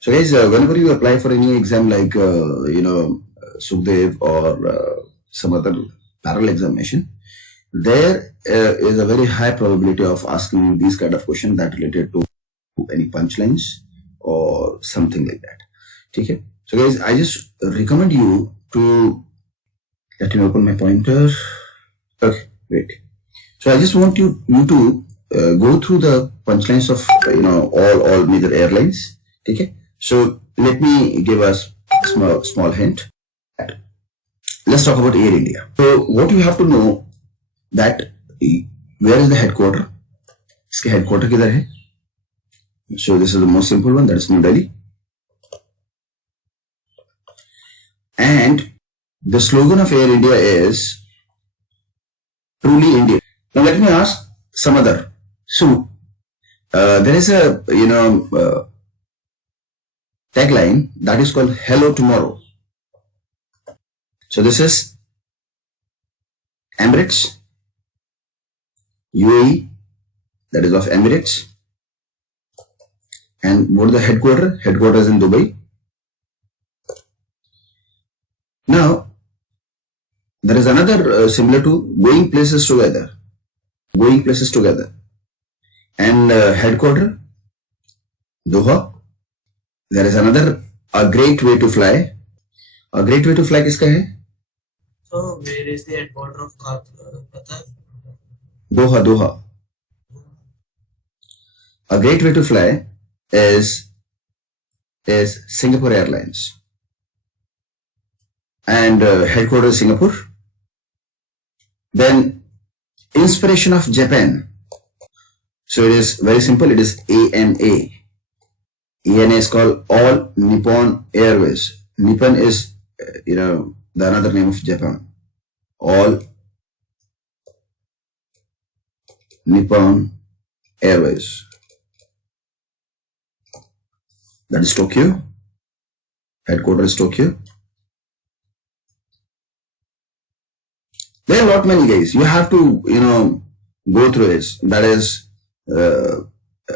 So guys, whenever you apply for any exam like, Sukhdev or some other parallel examination, there is a very high probability of asking these kind of questions that related to any punchlines or something like that. Okay. So guys, I just recommend you to, let me open my pointer. Okay, great. So I just want you to go through the punchlines of all major airlines. Okay. So let me give us a small hint. Let's talk about Air India. So what you have to know that where is the headquarter? इसके headquarter किधर है? So this is the most simple one, that is New Delhi. And the slogan of Air India is truly Indian. Now let me ask some other. So there is a tagline that is called Hello Tomorrow. So this is Emirates, UAE, that is of Emirates. And what is the headquarters? Headquarters in Dubai. Now, there is another similar to going places together. Going places together. And headquarters, Doha. There is another, a great way to fly. A great way to fly किसका है? So where is the headquarters of Qatar? Doha, Doha. A great way to fly is Singapore Airlines. And headquarters Singapore. Then inspiration of Japan. So it is very simple. It is ANA. ANA is called All Nippon Airways. Nippon is the another name of Japan. All Nippon Airways. That is Tokyo. Headquarters is Tokyo. There are a lot many guys. You have to go through this. That is the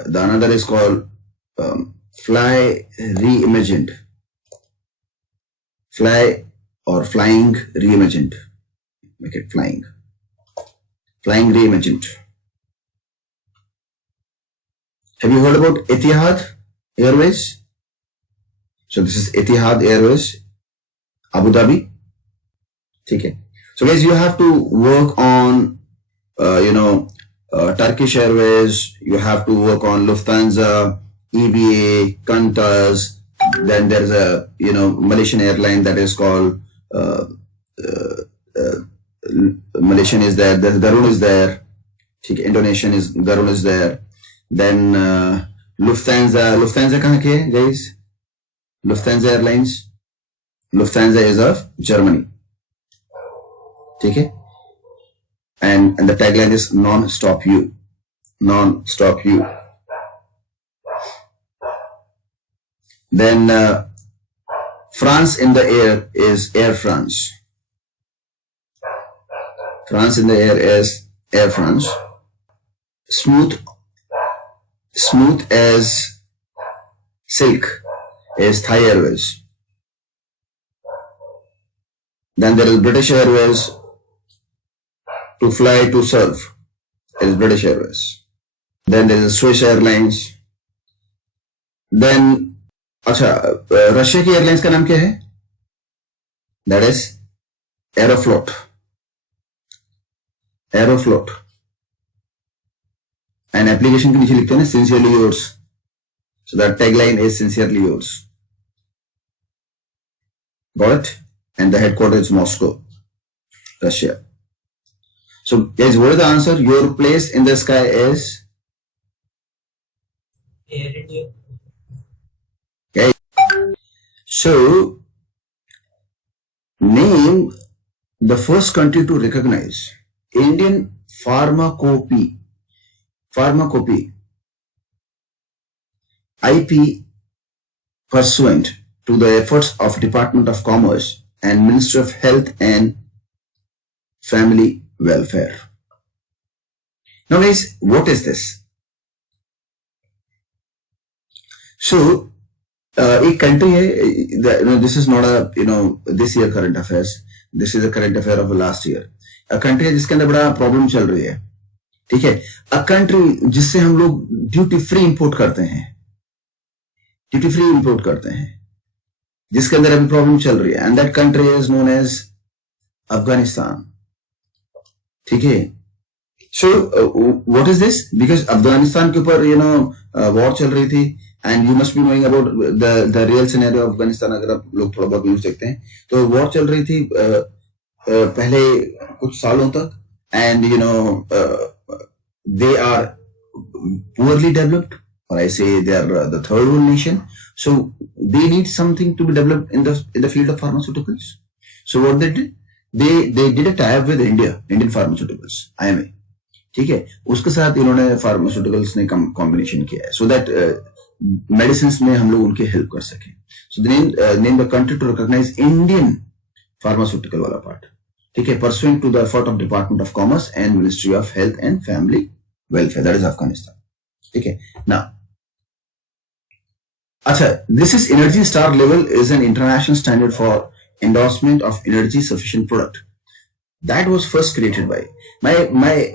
another is called Fly Reimagined. Fly or Flying Reimagined. Make it Flying. Flying Reimagined. Have you heard about Etihad Airways? So this is Etihad Airways, Abu Dhabi. Okay. So guys, you have to work on, Turkish Airways. You have to work on Lufthansa, EBA, Qantas. Then there's a Malaysian airline that is called Malaysian is there. There's Garuda is there. Indonesian is Garuda is there. Then Lufthansa. Lufthansa कहाँ के है guys? Lufthansa Airlines. Lufthansa is of Germany. ठीक है? And the tagline is non-stop you. Non-stop you. Then France in the air is Air France. France in the air is Air France. Smooth as silk is Thai Airways. Then there is British Airways. To fly to serve is British Airways. Then there is Swiss Airlines. Then Russia की एयरलाइंस का नाम क्या है? That is Aeroflot. Aeroflot. And application के नीचे लिखते हैं ना sincerely yours. So that tagline is sincerely yours. Got it? And the headquarters is Moscow, Russia. So guys, what is the answer? Your place in the sky is Air India. Okay. So name the first country to recognize Indian pharmacopy IP pursuant to the efforts of Department of Commerce and Ministry of Health and Family Welfare. Now guys, what is this? So एक कंट्री है, this is not a this year current affairs, this is a current affair of last year. Country है जिसके अंदर बड़ा प्रॉब्लम चल रही है. ठीक है, अ कंट्री जिससे हम लोग ड्यूटी फ्री इंपोर्ट करते हैं, ड्यूटी फ्री इंपोर्ट करते हैं, जिसके अंदर अभी प्रॉब्लम चल रही है, and that country is known as Afghanistan. ठीक है, so what is this? Because Afghanistan के ऊपर वॉर चल रही थी, and you must be knowing about the real scenario of Afghanistan. अगर आप लोग थोड़ा बहुत न्यूज देखते हैं तो वॉर चल रही थी पहले कुछ सालों तक, and they are poorly developed, or I say they are the third world nation, so they need something to be developed in the field of pharmaceuticals. So what they did, they did a tie-up with Indian Pharmaceuticals, IMA. ठीक है, उसके साथ इन्होंने फार्मास्यूटिकल्स ने कॉम्बिनेशन किया है, so that medicine में हम लोग उनकी हेल्प कर सकें. So name the country to recognize Indian pharmaceutical वाला पार्ट. ठीक है, pursuant to the effort of Department of Commerce and Ministry of Health and Family Welfare, that is Afghanistan. ठीक है, now अच्छा, this is Energy Star Level is an international standard for endorsement of energy sufficient product that was first created by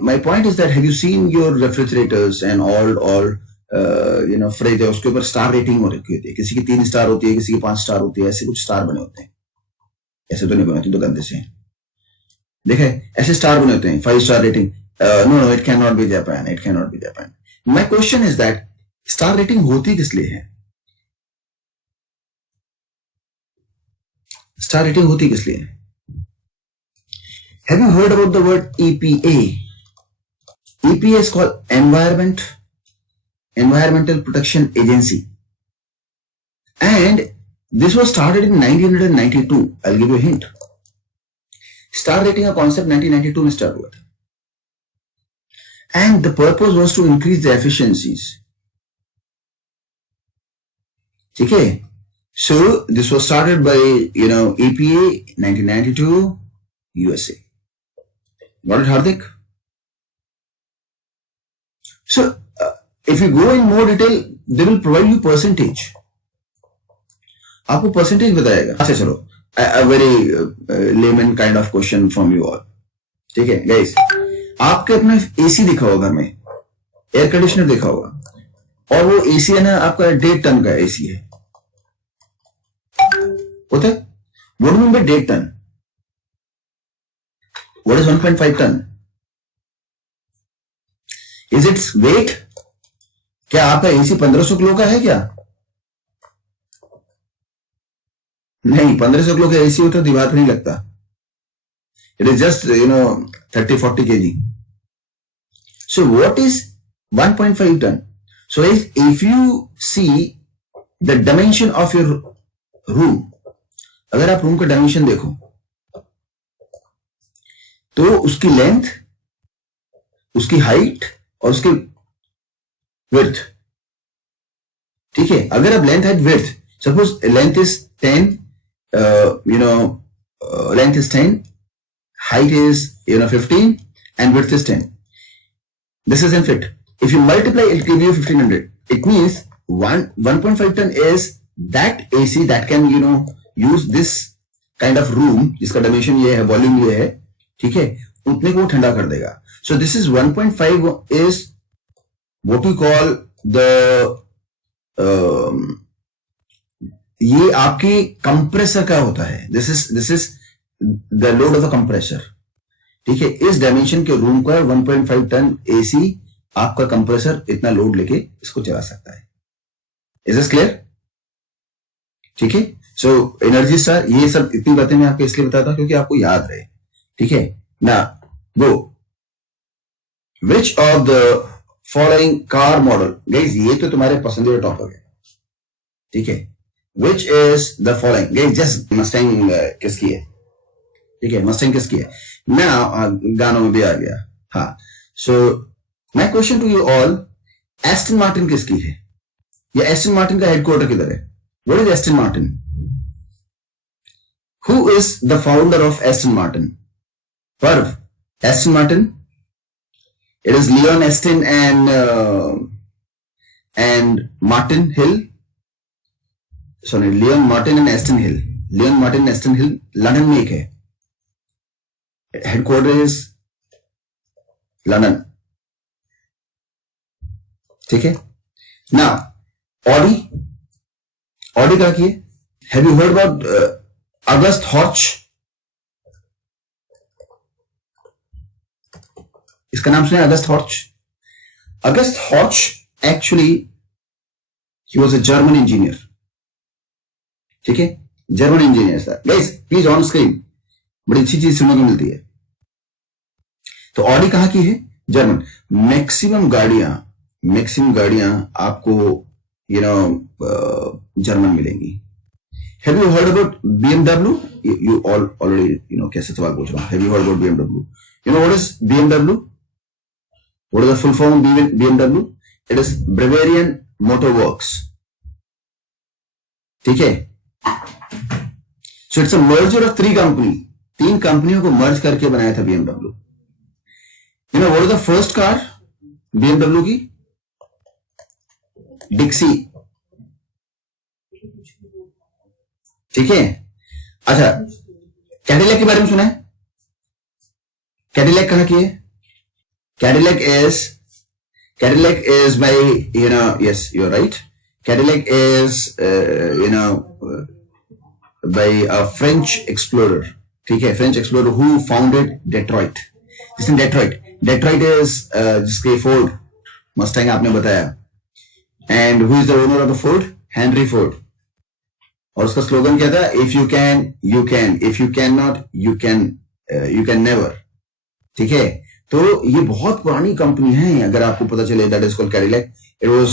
my point is that have you seen your refrigerators and all fridge है, उसके ऊपर star rating हो रखी होती है, किसी की 3 स्टार होती है, किसी की 5 स्टार होती है, ऐसे कुछ स्टार बने होते हैं. ऐसे तो नहीं बने होते, तो गंदे से देखे ऐसे स्टार बने होते हैं, 5 star rating. No, it can not be Japan, it can not be Japan. My question is that star rating होती किस लिए है? स्टार रेटिंग होती किस लिए है? Have you heard about the word EPA? EPA is called Environmental Protection Agency, and this was started in 1992. I'll give you a hint. Star rating का concept 1992 में स्टार्ट हुआ था, and the purpose was to increase the efficiencies. ठीक है, so this was started by EPA 1992 USA. Got it, Hardik? So if you go in more detail, they will provide you percentage. आपको परसेंटेज बताएगा. अच्छा चलो, a very layman kind of question from you all. ठीक है गाइस, आपके अपने एसी देखा होगा घर में, एयर कंडीशनर देखा होगा, और वो एसी है ना आपका 1.5 टन का एसी है, होता है. What do mean by 1.5 ton? What is 1.5 ton? Is it's weight? क्या आपका एसी 1500 किलो का है क्या? नहीं, 1500 किलो का एसी होता तो दीवार पर नहीं लगता. It is just 30-40 kg. So what is 1.5 ton? So if you see the dimension of your room, अगर आप रूम का डायमेंशन देखो तो उसकी लेंथ, उसकी हाइट और उसकी विड्थ. ठीक है, अगर आप length height width, suppose length is 10, length is 10, height is 15, and width is 10. This is in fit. If you multiply, it will give you 1500. It means 1.5 ton is that AC that can use this kind of room जिसका dimension ये है, volume ये है. ठीक है, उतने को ठंडा कर देगा. So this is 1.5 is what we call the ये आपकी कंप्रेसर का होता है. This is the load of the compressor. ठीक है, इस डायमेंशन के रूम का 1.5 टन एसी आपका कंप्रेसर इतना लोड लेके इसको चला सकता है. Is this clear? ठीक है, सो एनर्जी स्टार, ये सब इतनी बातें मैं आपको इसलिए बताता हूं क्योंकि आपको याद रहे. ठीक है ना, go. Which of the following car model, guys ये तो तुम्हारे पसंदीदा टॉपिक है. ठीक है, which is the following, guys, just Mustang किसकी है? ठीक है, Mustang किसकी है? मैं गानों में भी आ गया. हाँ, so my question to you all, Aston Martin किसकी है? या Aston Martin का हेडक्वार्टर किधर है? What is Aston Martin? Who is the founder of Aston Martin? Parv, Aston Martin? It is Leon Aston and Martin Hill. Sorry Leon Martin and Aston Hill, Leon Martin and Aston Hill London में एक है, headquarter is London, ठीक है ना। Audi, Audi कहा की है, have you heard about August Horch, इसका नाम सुना है August Horch. August Horch actually he was a German engineer, ठीक है, जर्मन इंजीनियर था। गाइस प्लीज ऑन स्क्रीन, बड़ी अच्छी चीज सुनने को मिलती है। तो ऑडी कहां की है, जर्मन। मैक्सिमम गाड़ियां आपको जर्मन मिलेंगी। Have you heard about BMW? You already कैसे सवाल पूछ रहा हूं। Have you heard about BMW? You know what is BMW? What is the full form of BMW? It is Bavarian Motor Works. ठीक है, so it's a merger of 3 company, 3 कंपनियों को मर्ज करके बनाया था BMW। You know what is the first car BMW की? डिक्सी, ठीक है। अच्छा, कैडिलैक के बारे में सुना है? कैडिलैक कहां की है? Cadillac is by, yes, you're right. Cadillac is, by a French explorer. ठीक है, French explorer who founded Detroit. जिसने Detroit is जिसके Ford Mustang आपने बताया. And who is the owner of the Ford? Henry Ford. और उसका स्लोगन क्या था? If you can, you can. If you cannot, you can never. ठीक है, तो ये बहुत पुरानी कंपनी है, अगर आपको पता चले। That is called Cadillac. It was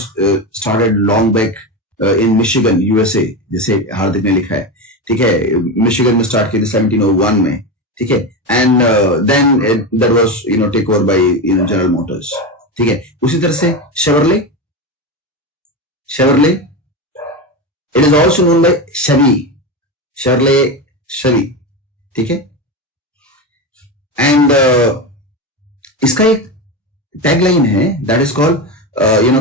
started long back in Michigan, USA, जैसे हार्दिक ने लिखा है, ठीक है। मिशिगन में स्टार्ट किया 1701 में, ठीक है। And then that was take over by General Motors, ठीक है। उसी तरह से Chevrolet it is also known by Chevrolet, ठीक है। एंड इसका एक टैगलाइन है, that is called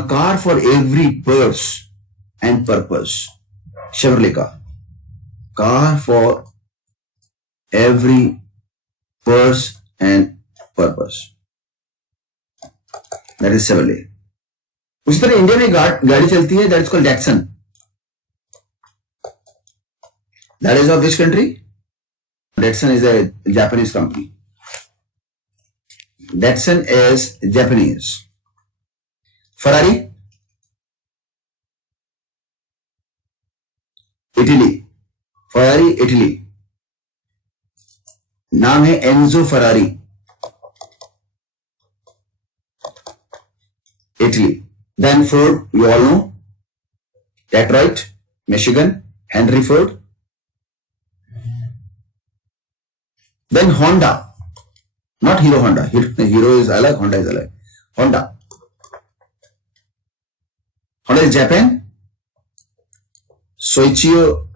car for every purse and purpose. Chevrolet का car for every purse and purpose, that is Chevrolet. उसी तरह इंडिया में गाड़ी चलती है, that is called Datsun. That is of which country? Datsun is a Japanese company. Datsun is Japanese. Ferrari, Italy. Ferrari, Italy. नाम है एनजो Ferrari, Italy. Then Ford, you all know. Detroit, Michigan, Henry Ford. Then Honda. Not Hero Honda. Hero is alike, Honda is alike. Honda is Japan. Soichiro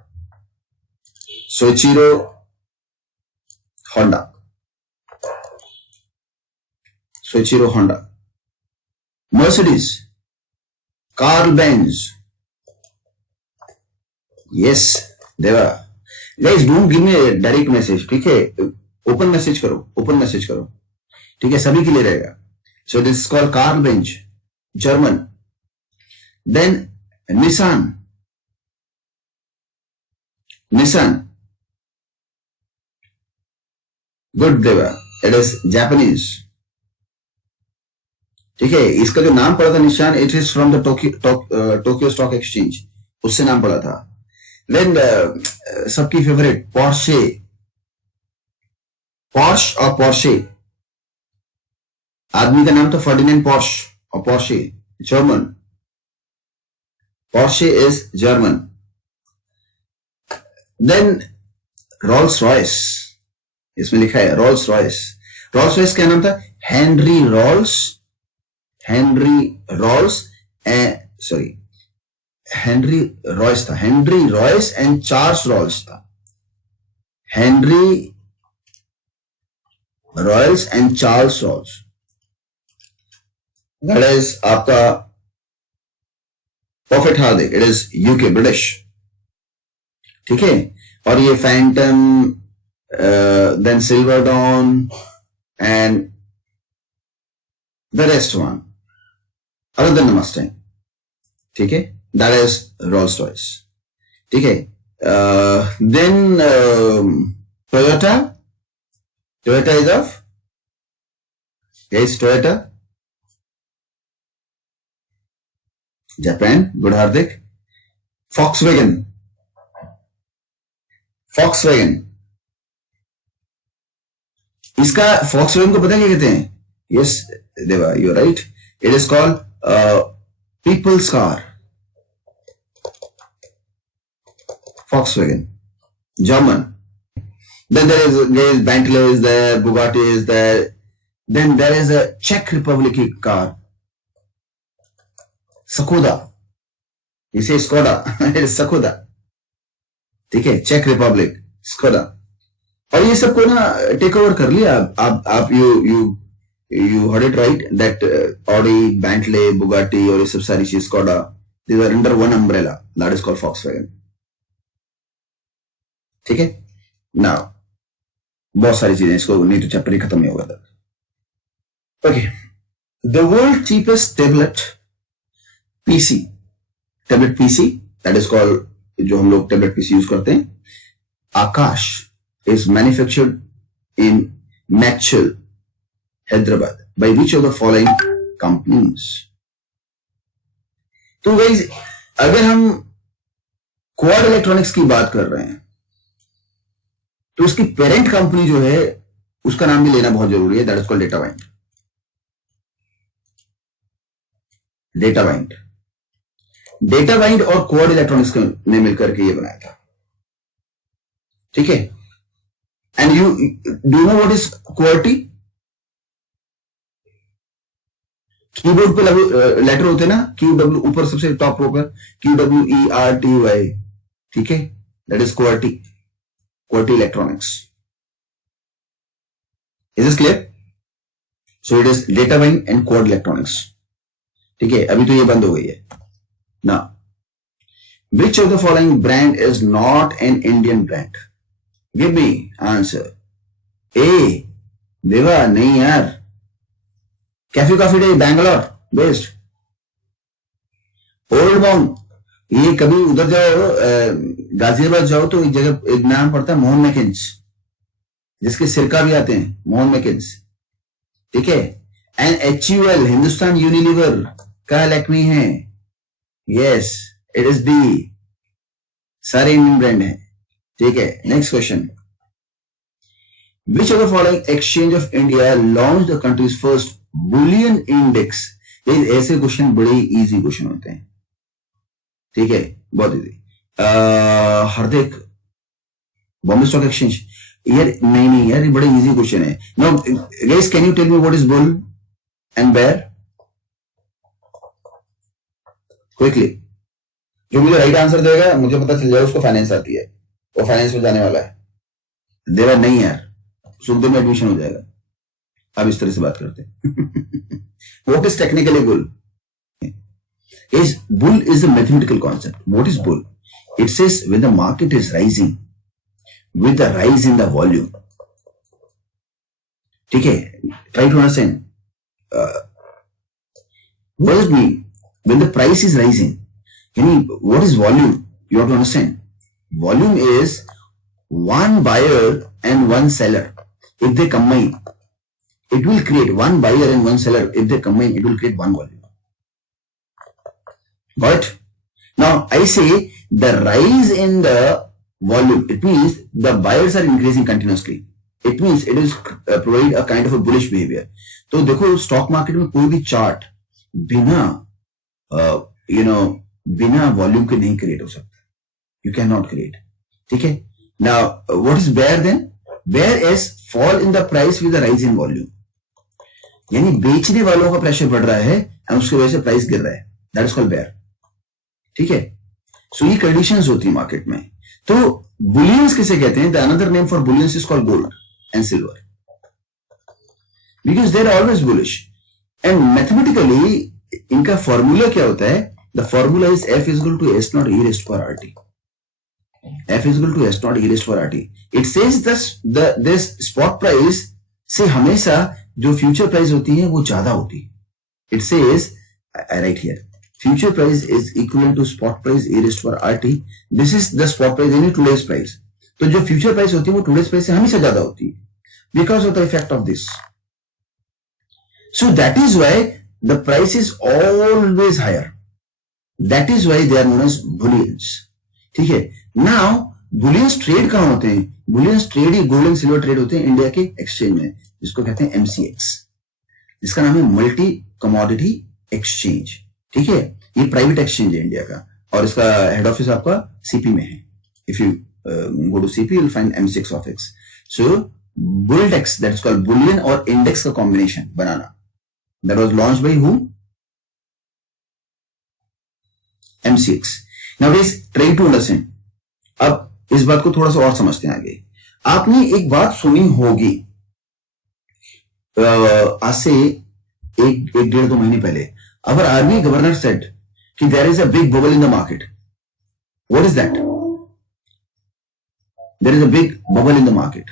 Honda. Mercedes, Carl Benz. Yes, Deva. Guys, don't give me a direct message, ठीक है। Open message करो, ठीक है, सभी के लिए रहेगा। So this is called Karl Benz, German. Then Nissan, good Deva, it is Japanese, ठीक है। इसका जो नाम पड़ा था निशान, it is from the Tokyo stock exchange, उससे नाम पड़ा था। देन सबकी फेवरेट पोर्शे और पोर्शे, आदमी का नाम तो फर्डिनेंड पॉर्श और Porsche German. Porsche is German. Then Rolls Royce, इसमें लिखा है रोल्स रॉयस क्या नाम था? Henry Rolls and Charles Rolls था। Henry Royals and Charles Rolls, that is आपका perfect Hardik, it is UK, British. ठीक है, और ये Phantom, then Silver Dawn and the rest one other than the Mustang, ठीक है, दैट इज रोल्स रॉयस, ठीक है. Then Toyota, Toyota is off, yes Toyota, Japan, good Hardik. Volkswagen, Volkswagen, इसका Volkswagen को पता क्या कहते हैं? Yes Deva, you are right, it is called people's car. Volkswagen, German. Then there is Bentley is there, Bugatti is there. Then there is a Czech Republic car, Skoda. You say Skoda, it is Skoda. ठीक है, check Republic, Skoda. और ये सबको ना take over कर लिया. आप you heard it right that Audi, Bentley, Bugatti और ये सब सारी चीज Skoda, these are under one umbrella, that is called Volkswagen. ठीक है, नाउ बहुत सारी चीजें, इसको नहीं तो चैप्टर ही खत्म नहीं होगा तक. Okay, the world cheapest tablet PC, tablet PC that is called, जो हम लोग टेबलेट पीसी यूज करते हैं, आकाश, इज मैन्युफैक्चर्ड इन मैक्चल, Hyderabad, by which of the following companies. तो गाइस, अगर हम क्वाड इलेक्ट्रॉनिक्स की बात कर रहे हैं तो उसकी पेरेंट कंपनी जो है उसका नाम भी लेना बहुत जरूरी है, दैट इज कॉल्ड डेटावाइंड. डेटावाइंड, डेटावाइंड और क्वाड इलेक्ट्रॉनिक्स ने मिलकर के ये बनाया था. ठीक है, and you do know what is Corti? Keyboard पे लेटर होते हैं ना, क्यू डब्ल्यू, ऊपर सबसे टॉप रो पर QWERTY, ठीक है, that is QWERTY, QWERTY electronics. Is this clear? So it is Datawind and Quad electronics. ठीक है, अभी तो ये बंद हो गई है ना. Which of the following brand is not an Indian brand? Give me answer. ए देवा, नहीं यार, Cafe Coffee Day Bangalore based. Old bong, ये कभी उधर जाओ, गाजियाबाद जाओ तो एक जगह एक नाम पड़ता है मोहन मैकिन्स, जिसके सिरका भी आते हैं, मोहन मैकिन्स. ठीक है, एंड HUL, हिंदुस्तान यूनिलीवर का लैक्मी है. यस, इट इज डी, सारे इंडियन ब्रांड है. ठीक है, next question. Which of the following exchange of India launch the country's first bullion index? ऐसे क्वेश्चन बड़े इजी क्वेश्चन होते हैं. ठीक है, बहुत easy. Hardik, Bombay stock exchange. यार नहीं यार, ये बड़े इजी क्वेश्चन है. Now guys, can you tell me what is bull and bear quickly? जो मुझे राइट आंसर देगा, मुझे पता चल जाएगा उसको फाइनेंस आती है, वो फाइनेंस में जाने वाला है. देवा नहीं यार, सुखदेव में एडमिशन हो जाएगा. अब इस तरह से बात करते हैं. What is technically bull? Is bull is a mathematical concept. What is bull? It says when the market is rising with the rise in the volume. ठीक है, try to understand. What does it mean when the price is rising? What is volume? You have to understand. Volume is one buyer and one seller. If they combine, it will create one buyer and one seller. If they combine, it will create one volume. But now I say the rise in the volume, it means the buyers are increasing continuously. It means it is provide a kind of a bullish behavior. तो देखो, stock market में कोई भी चार्ट बिना बिना वॉल्यूम के नहीं क्रिएट हो सकता. You cannot create. ठीक है. Now what is bear then? Bear is fall in the price with the rise in volume. यानी बेचने वालों का प्रेशर बढ़ रहा है और उसकी वजह से प्राइस गिर रहा है. That is called bear. ठीक है, सो ये कंडीशंस होती है मार्केट में. तो बुलियंस किसे कहते हैं? The another name for bullions is called gold and silver, because they are always bullish. And mathematically इनका फॉर्मूला क्या होता है? The formula is F = S0 e⁻⁻RT. F is equal to S naught e raised to RT. It says this spot price से हमेशा जो future price होती है वो ज्यादा होती है. It says, I write here, future price is equivalent to spot price e raised to RT. This is the spot price in today's price. तो जो फ्यूचर प्राइस होती है वो today's price से हमेशा ज्यादा होती है because of the effect of this. So that is why the price is always higher. That is why they are known as bullions. ठीक है. Now bullions trade कहाँ होते हैं? Bullions trade he gold and silver trade होते हैं इंडिया के एक्सचेंज में, जिसको कहते हैं MCX, जिसका नाम है मल्टी कमोडिटी एक्सचेंज. ठीक है. ये प्राइवेट एक्सचेंज है इंडिया का और इसका हेड ऑफिस आपका सीपी में है. If you go to CP you will find MCX office. So Bulldex, that is called bullion और इंडेक्स का कॉम्बिनेशन बनाना, that was launched by who? MCX. Now guys, try to understand. अब इस बात को थोड़ा सा और समझते हैं आगे. आपने एक बात सुनी होगी आज से एक डेढ़ दो महीने पहले, अवर आरबीआई गवर्नर सेड कि there is a big bubble in the market. What is that? There is a big bubble in the market.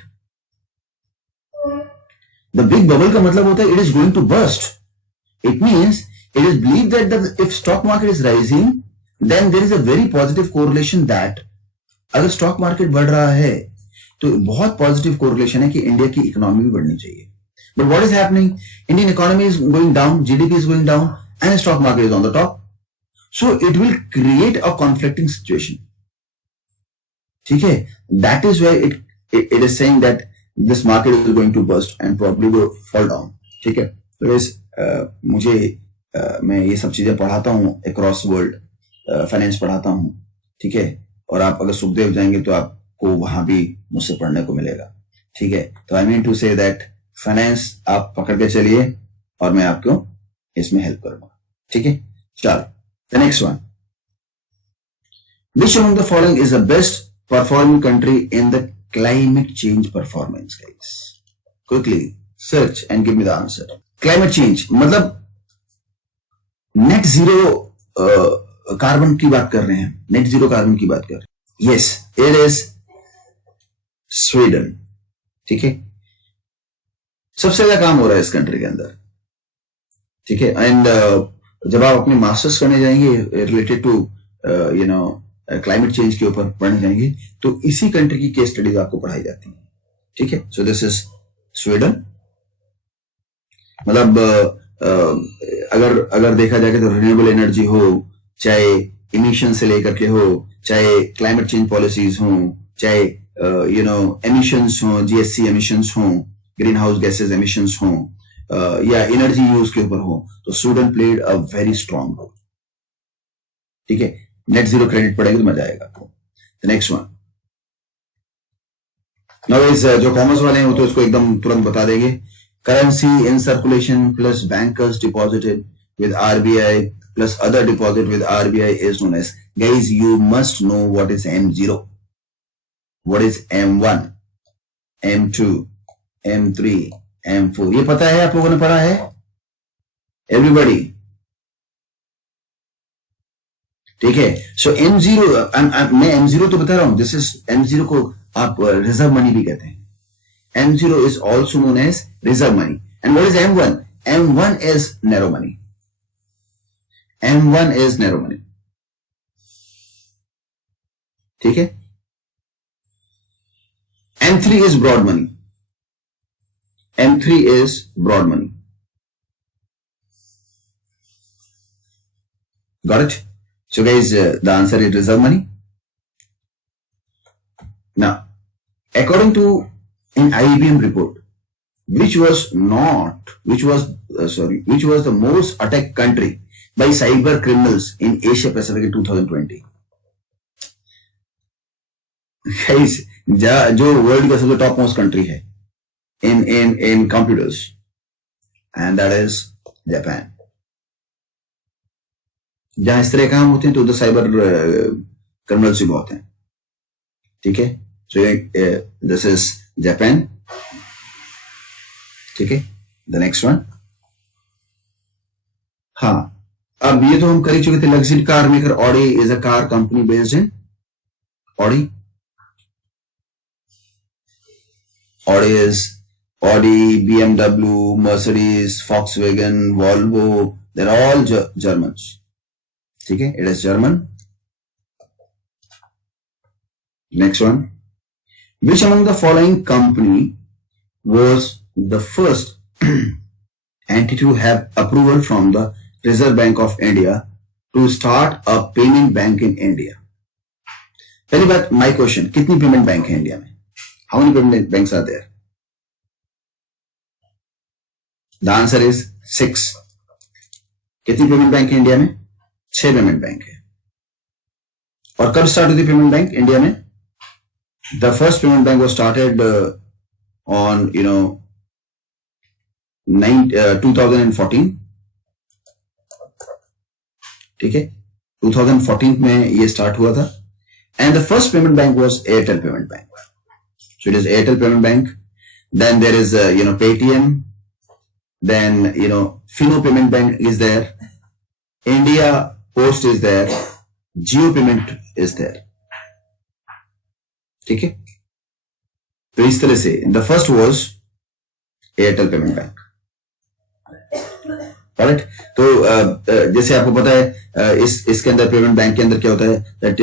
The big bubble का मतलब होता है it is going to burst. It means it is believe that if stock market is rising then there is a very positive correlation that अगर stock market बढ़ रहा है तो बहुत पॉजिटिव कोरिलेशन है कि इंडिया की इकोनॉमी भी बढ़नी चाहिए. But what is happening? Indian economy is going down, GDP is going down and stock market is on the top. So it will create a conflicting situation. ठीक है. That is why it is saying that this market is going to burst and probably will fall down. ठीक है. तो इस मैं ये सब चीजें पढ़ाता हूं अक्रॉस वर्ल्ड, फाइनेंस पढ़ाता हूं. ठीक है. और आप अगर सुखदेव जाएंगे तो आपको वहां भी मुझसे पढ़ने को मिलेगा. ठीक है. तो I mean to say that finance आप पकड़ के चलिए और मैं आपको इसमें हेल्प करूंगा. ठीक है. चलो, the next one. Which among the following is the best performing country in the climate change performance, guys? Quickly search and give me the answer. Climate change मतलब नेट जीरो कार्बन की बात कर रहे हैं. नेट जीरो कार्बन की बात कर रहे हैं. Yes, it is Sweden. ठीक है. सबसे ज्यादा काम हो रहा है इस कंट्री के अंदर. ठीक है. एंड जब आप अपने मास्टर्स करने जाएंगे रिलेटेड टू क्लाइमेट चेंज के ऊपर पढ़ने जाएंगे तो इसी कंट्री की केस स्टडीज आपको पढ़ाई जाती है. ठीक है. So this is Sweden. मतलब अगर देखा जाए तो रिन्यूएबल एनर्जी हो, चाहे इमिशन से लेकर के हो, चाहे क्लाइमेट चेंज पॉलिसीज हो, चाहे एमिशंस हो, जीएससी एमिशंस हो, ग्रीन हाउस गैसेज एमिशंस हो, या एनर्जी यूज के ऊपर हो, तो Sweden played a very strong role. ठीक है. नेट जीरो क्रेडिट पढ़ेंगे तो मजा आएगा. The next one. नाउ जो कॉमर्स वाले हैं वो तो इसको एकदम तुरंत बता देंगे. Currency in circulation plus bankers deposited with RBI plus other deposit with RBI is known as. Guys, you must know what is M0, what is M1, M2, M3, M4. ये पता है? आप लोगों ने पढ़ा है? Everybody. ठीक है. So M0, मैं M0 तो बता रहा हूं. This is M0 को आप रिजर्व मनी भी कहते हैं. M0 is also known as reserve money. And what is M1? M1 is narrow money. M1 is narrow money. ठीक है. M3 is broad money. M3 is broad money. Got it? So guys, the answer is reserve money. Now, according to an IBM report, which was the most attacked country by cyber criminals in Asia Pacific in 2020? Guys, जो वर्ल्ड का सबसे top most country है in computers, and that is Japan. जहां इस तरह काम होते हैं तो उधर साइबर क्रिमिनल्स भी बहुत हैं. ठीक है. So this is Japan. ठीक है. The next one. हाँ, अब ये तो हम कर ही चुके थे. Luxury car maker Audi is a car company based in Audi Audi, BMW, Mercedes, Volkswagen, Volvo, they're all Germans. Okay, it is German. Next one. Which among the following company was the first entity to have approval from the Reserve Bank of India to start a payment bank in India? पहली बात, my question, कितनी payment bank है इंडिया में? How many payment banks are there? The answer is 6. कितनी payment bank है इंडिया में? 6 payment bank है. और कब स्टार्ट हुई थी पेमेंट बैंक इंडिया में? The first payment bank was started on 2014. ठीक है, 2014 में ये स्टार्ट हुआ था. And the first payment bank was Airtel Payment Bank. So it is Airtel Payment Bank. Then there is Paytm. Then Fino Payment Bank is there. India Post is there. Jio Payment is there. ठीक है, तो इस तरह से the first was Airtel Payment Bank. Alright, तो जैसे आपको पता है इसके अंदर पेमेंट बैंक के अंदर क्या होता है, that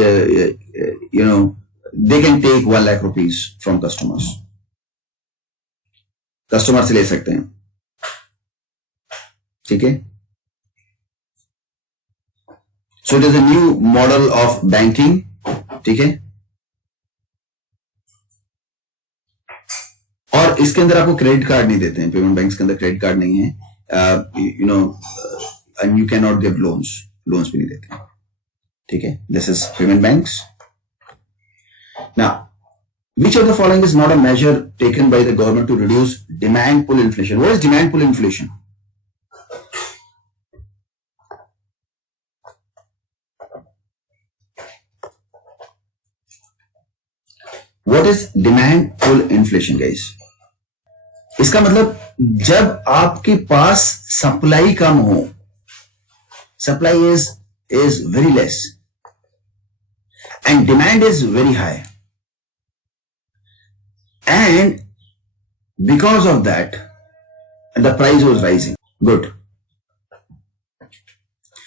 they can take 1 lakh rupees from customers. Customer से ले सकते हैं. ठीक है, so it is a new model of banking. ठीक है, और इसके अंदर आपको क्रेडिट कार्ड नहीं देते हैं. पेमेंट बैंक्स के अंदर क्रेडिट कार्ड नहीं है. And you can not give loans भी नहीं देते. ठीक है, this is payment banks. Now, which of the following is not a measure taken by the government to reduce demand pull inflation? What is demand pull inflation? What is demand pull inflation, guys? इसका मतलब जब आपके पास सप्लाई कम हो, supply is very less and demand is very high, and because of that the price was rising. Good.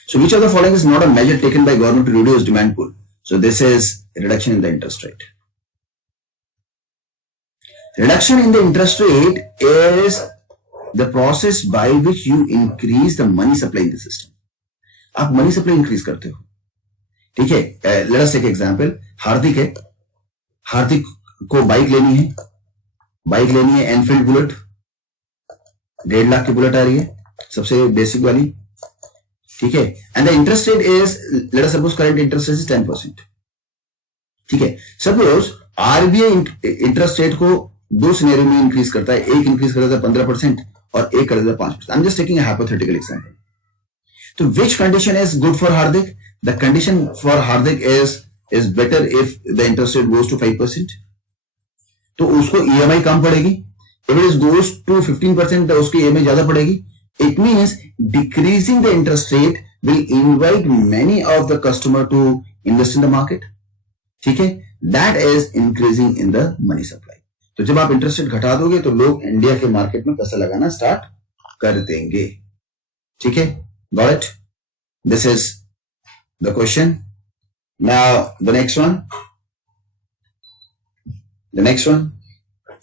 So which of the following is not a measure taken by government to reduce demand pull? So this is reduction in the interest rate. Reduction in the interest rate is the process by which you increase the money supply in the system. आप money supply increase करते हो. ठीक है, let us take example. हार्दिक है, हार्दिक को बाइक लेनी है Enfield bullet. 1.5 लाख की बुलेट आ रही है, सबसे बेसिक वाली. ठीक है, and the interest rate is, late us suppose current interest rate is 10%. ठीक है, सपोज आरबीआई इंटरेस्ट रेट को 2 सिनेरियो में इंक्रीज करता है. एक इंक्रीज कर देता है 15% और एक कर देता है 5%. I am just taking a hypothetical example. तो which condition is good for Hardik? The condition for Hardik is better if the interest rate goes to 5%. तो उसको EMI कम पड़ेगी. If it goes to 15%, तो उसकी EMI ज्यादा पड़ेगी. It means decreasing the interest rate will invite many of the customer to invest in the market. ठीक है, that is increasing in the money supply. तो जब आप इंटरेस्ट रेट घटा दोगे तो लोग इंडिया के मार्केट में पैसा लगाना स्टार्ट कर देंगे. ठीक है, got it? This is the question. Now the next one.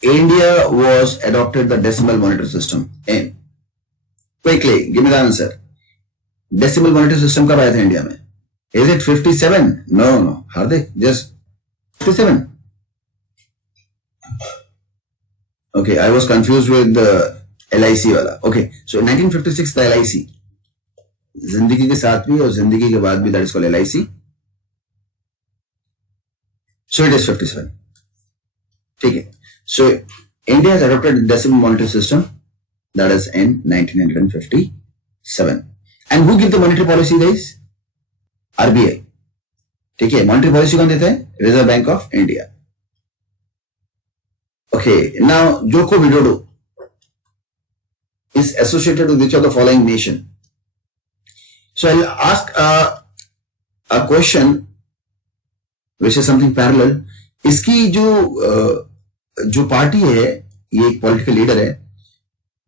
India was adopted the decimal monetary system in. Quickly, give me the answer. Decimal monetary system कब आया था इंडिया में? Is it 57? No. Hardik, just 57. Okay, I was confused with the LIC वाला. Okay, so 1956 the LIC. जिंदगी के साथ भी और जिंदगी के बाद भी, that is called LIC. So it is 57. ठीक है, so India has adopted the decimal monetary system, that is in 1957. And who give the monetary policy, guys? RBI. ठीक है, monetary policy कौन देता है? Reserve Bank of India. Okay, now Joko Widodo is associated with which of the following nation? So I'll ask a question which is something parallel. इसकी जो पार्टी है ये एक पॉलिटिकल लीडर है,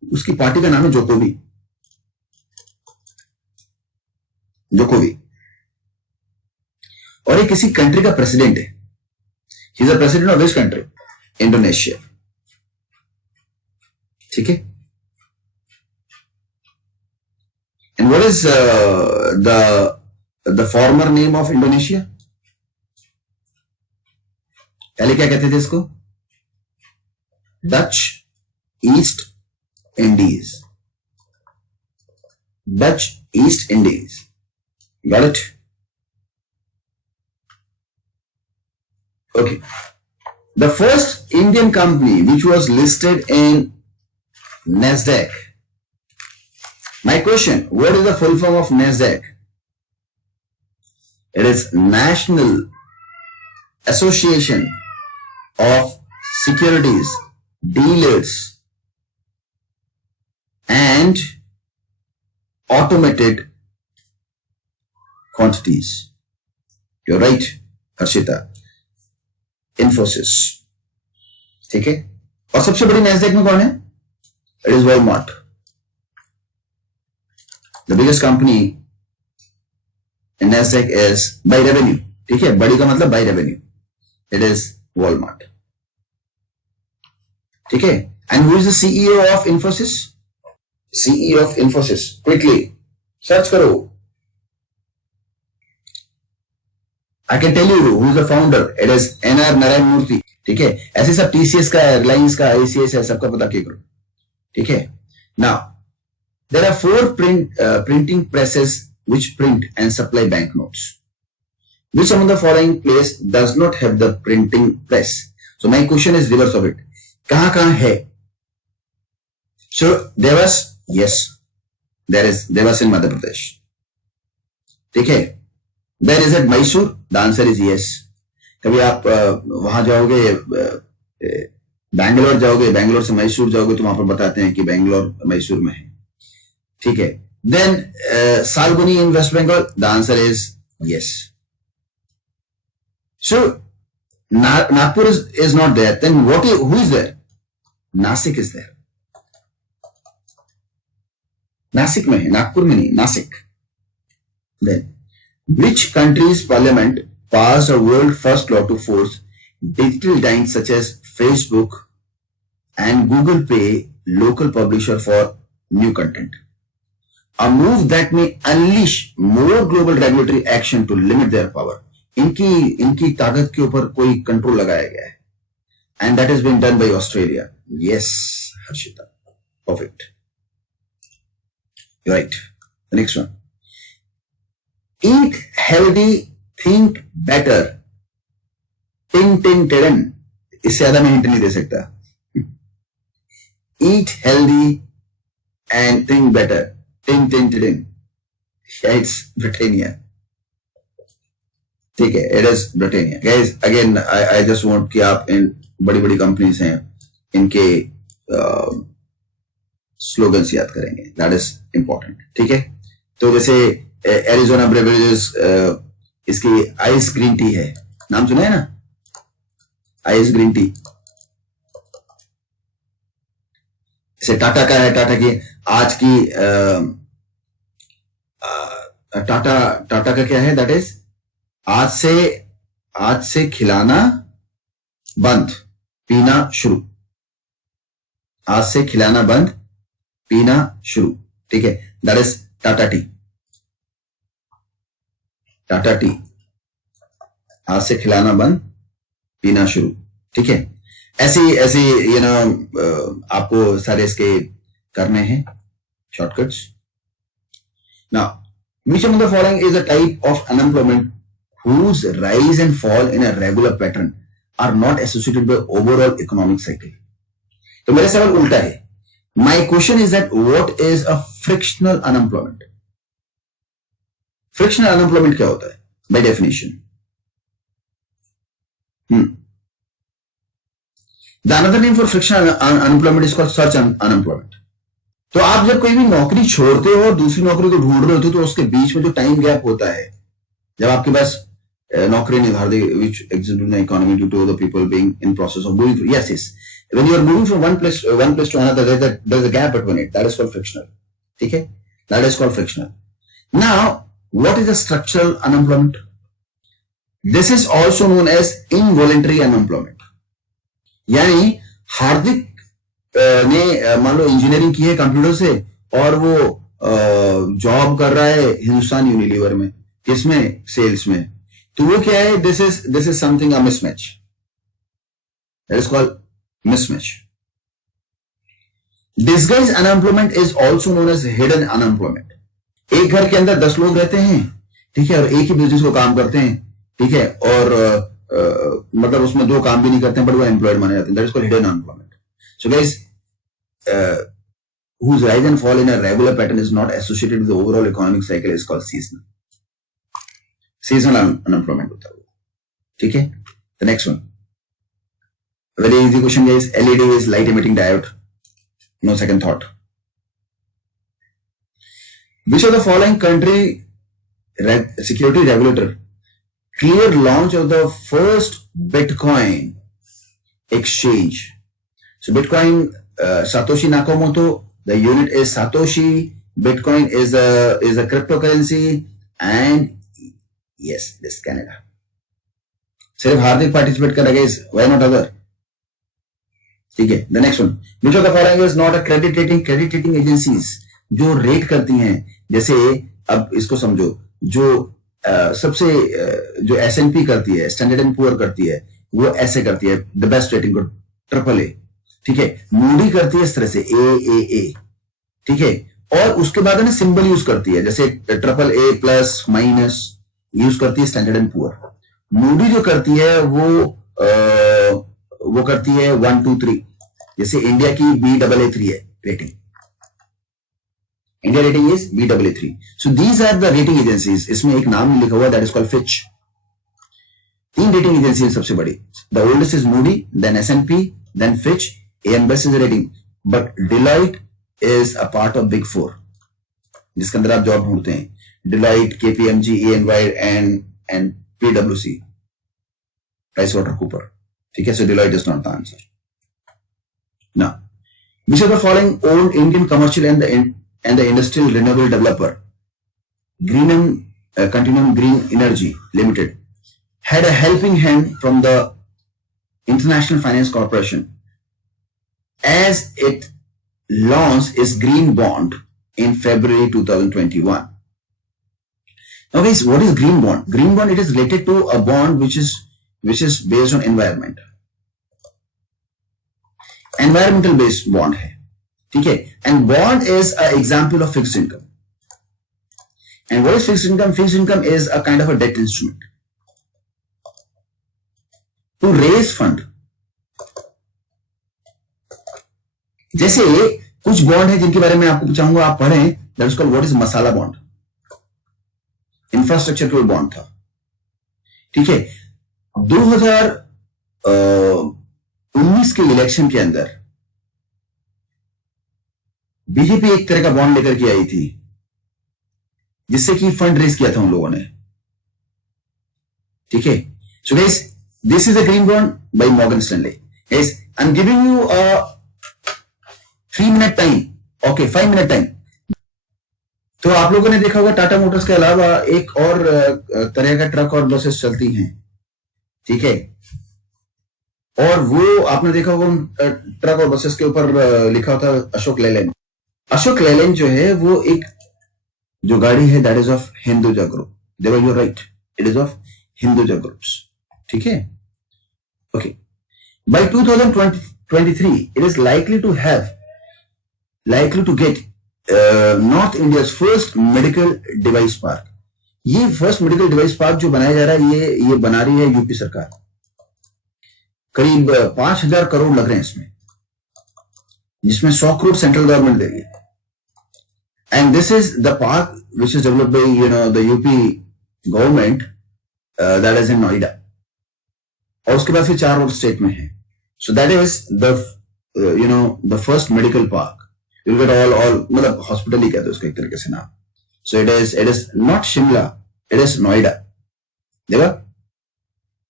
उसकी पार्टी का नाम है जोकोवी। और ये किसी कंट्री का प्रेसिडेंट है। He is the president of this country, Indonesia. ठीक है। And what is the former name of Indonesia? पहले क्या कहते थे इसको? Dutch east Indies. Dutch east Indies. Got it? Okay. The first Indian company which was listed in NASDAQ. My question, what is the full form of NASDAQ? It is National Association of Securities Dealers and Automated Quantities. You're right, Harshita. Infosys. ठीक है। और सबसे बड़ी नैस्डैक में कौन है? It is Walmart, the biggest company in Nasdaq is by revenue. ठीक है, बड़ी का मतलब by revenue, it is Walmart. ठीक है। And who is the CEO of Infosys? CEO of Infosys, quickly search करो। I can tell you who is the founder. It is N.R. Narayan Murthy. ठीक है। ऐसे सब TCS का, रिलायंस का, ICS है, सबका पता क्या करो। ठीक है। Now there are 4 printing presses which print and supply banknotes. Which among the following place does not have the printing press? So my question is reverse of it. कहां है? So Devas, yes, there is Devas in Madhya Pradesh. ठीक है। Where is it? Mysore? The answer is yes. कभी आप वहां जाओगे, बैंगलोर जाओगे, बैंगलोर से मैसूर जाओगे तो वहां पर बताते हैं कि बैंगलोर मैसूर में है। ठीक है। Then Salboni in West Bengal, the answer is yes. So Nagpur is not there, then what is, who is there? Nasik is there. Nasik में है, नागपुर में नहीं, Nasik. Then which country's parliament passed a world first law to force digital giants such as Facebook and Google Pay local publisher for new content? A move that may unleash more global regulatory action to limit their power. इनकी ताकत के ऊपर कोई कंट्रोल लगाया गया है, and that has been done by Australia. Yes, Harshita, perfect. You're right. The next one. Eat healthy, think better. Ting ting टिड़न, इससे ज्यादा मैं हिंट नहीं दे सकता। Eat healthy and think better. Ting ting टिड़न, it's Britannia. ठीक है, it is Britannia. Guys, again, I just want कि आप इन बड़ी बड़ी कंपनीज हैं, इनके स्लोगन्स याद करेंगे, that is important. ठीक है। तो जैसे एरिजोना ब्रेवरेजेस, इसकी आइस ग्रीन टी है, नाम सुना है ना, आइस ग्रीन टी। इसे टाटा का है, टाटा की आज की टाटा का क्या है? दैट इज आज से खिलाना बंद, पीना शुरू। आज से खिलाना बंद, पीना शुरू। ठीक है, दैट इज टाटा टी। टाटा टी, आज से खिलाना बंद, पीना शुरू। ठीक है। ऐसी आपको सारे इसके करने हैं shortcuts. Now, which among the following is a type of unemployment whose rise and fall in a regular pattern are not associated with overall economic cycle? तो मेरा सवाल उल्टा है। My question is that what is a frictional unemployment? Frictional unemployment क्या होता है by definition? The another name for frictional unemployment is called search unemployment. तो आप जब कोई भी नौकरी छोड़ते हो और दूसरी नौकरी को ढूंढ रहे होते हो, तो उसके बीच में जो टाइम गैप होता है, जब आपके पास नौकरी नहीं, which exists in the economy due to the people being in process of going through, yes, When you are moving from one place to another, there's a gap between it. That is called frictional. Okay, that is called frictional. Now, what is the structural unemployment? This is also known as involuntary unemployment. यानी हार्दिक ने मान लो इंजीनियरिंग की है कंप्यूटर से और वो जॉब कर रहा है हिंदुस्तान यूनिलीवर में, किसमें? सेल्स में. तो वो क्या है? This is something a mismatch. That is called mismatch. Disguised unemployment is also known as hidden unemployment. एक घर के अंदर 10 लोग रहते हैं, ठीक है, और एक ही बिजनेस को काम करते हैं, ठीक है, और मतलब उसमें 2 काम भी नहीं करते हैं, बट वो एम्प्लॉयड माने जाते हैं. That is called hidden unemployment. So guys, whose rise and fall in a regular pattern is not associated with the overall economic cycle is called seasonal. Seasonal unemployment होता है, ठीक है. The next one. Very easy question, guys. LED is light emitting diode. No second thought. Which of the following country security regulator cleared launch of the first Bitcoin exchange? So Bitcoin, Satoshi Nakamoto, the unit is Satoshi. Bitcoin is a cryptocurrency, and yes, this Canada. सिर्फ हार्दिक पार्टिसिपेट कर रहा है, why not other? ठीक है. The next one. Which of the following is not a credit rating? Credit rating agencies जो रेट करती हैं, जैसे अब इसको समझो, जो सबसे जो S&P करती है, स्टैंडर्ड एंड पुअर करती है, वो ऐसे करती है द बेस्ट रेटिंग को AAA, ठीक है. मूडी करती है इस तरह से AAA, ठीक है, और उसके बाद है सिंबल यूज करती है, जैसे AAA प्लस माइनस यूज करती है स्टैंडर्ड एंड पुअर. मूडी जो करती है वो करती है 1 2 3. जैसे इंडिया की Baa3 है rating, India rating is Baa3. So these are the rating agencies. इसमें एक नाम लिखा हुआ, that is called Fitch. 3 rating agency सबसे बड़ी. The oldest is Moody, then S&P, then Fitch. AM Best is rating, but Deloitte is a part of big 4, जिसके अंदर आप जॉब ढूंढते हैं. Deloitte, KPMG, EY and PwC, Price Water Cooper, ठीक है. So Deloitte is not the answer. Now, which of the following owned Indian commercial and the industrial renewable developer, Continuum Green Energy Limited, had a helping hand from the International Finance Corporation as it launched its green bond in February 2021? Now, guys, what is green bond? Green bond, it is related to a bond which is based on environment. Environmental based bond है, ठीक है. And bond is a example of fixed income. And what is fixed income? Fixed income is a kind of a debt instrument to raise fund. जैसे कुछ बॉन्ड है जिनके बारे में आपको चाहूंगा आप पढ़ें. That is called what is masala bond. Infrastructure का बॉन्ड था, ठीक है. 2019 के इलेक्शन के अंदर बीजेपी एक तरह का बॉन्ड लेकर के आई थी, जिससे कि फंड रेज किया था उन लोगों ने, ठीक है. So guys, this is a green bond by Morgan Stanley. Guys, I am giving you a 3 minute time, okay, 5 minute time. तो आप लोगों ने देखा होगा टाटा मोटर्स के अलावा एक और तरह का ट्रक और बसेस चलती हैं, ठीक है. और वो आपने देखा होगा उन ट्रक और बसेस के ऊपर लिखा होता है अशोक लेलैंड. अशोक लेलैंड जो है वो एक जो गाड़ी है that is of Hinduja group. There you right, it is of Hinduja groups, ठीक है. Okay, by 2023 it is likely to get north India's first medical device park. ये फर्स्ट मेडिकल डिवाइस पार्क जो बनाया जा रहा है, ये बना रही है यूपी सरकार. करीब 5,000 करोड़ लग रहे हैं इसमें, जिसमें 100 करोड़ सेंट्रल गवर्नमेंट देगी. And this is the park which is developed by the UP government, that is in Noida. और उसके बाद फिर 4 और स्टेट में है. So that is the first medical park. You get all मतलब हॉस्पिटल ही कहते हैं उसका एक तरीके से नाम. So it is not Shimla, it is Noida. देखा,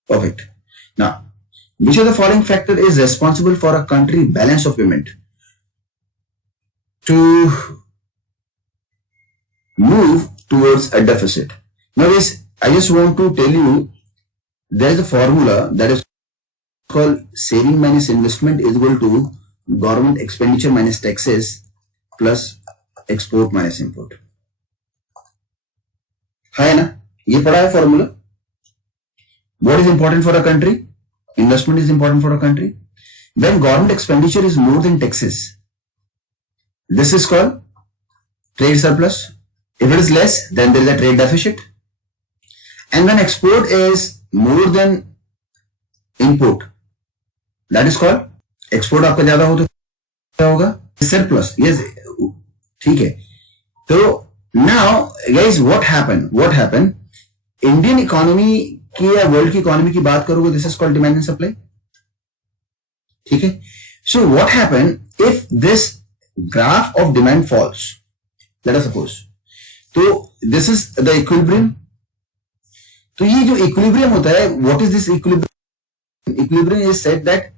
perfect. Now Which of the following factor is responsible for a country balance of payment to move towards a deficit? Now guys, I just want to tell you there is a formula that is called saving minus investment is equal to government expenditure minus taxes plus export minus import. है ना, ये पढ़ा है formula. What is important for a country? Investment is important for a country. When government expenditure is more than taxes, this is called trade surplus. If it is less, then there is a trade deficit. And when export is more than import, that is called export. आपका ज्यादा हो तो क्या होगा? Surplus. Yes, ठीक है. तो now guys, what happened? Indian economy की या वर्ल्ड की इकोनॉमी की बात करोगे, this is called demand and supply. ठीक है. So what happen if this graph of demand falls, let us suppose, तो दिस इज द इक्विलिब्रियम. तो ये जो इक्विलिब्रियम होता है, what is this equilibrium? Equilibrium is said that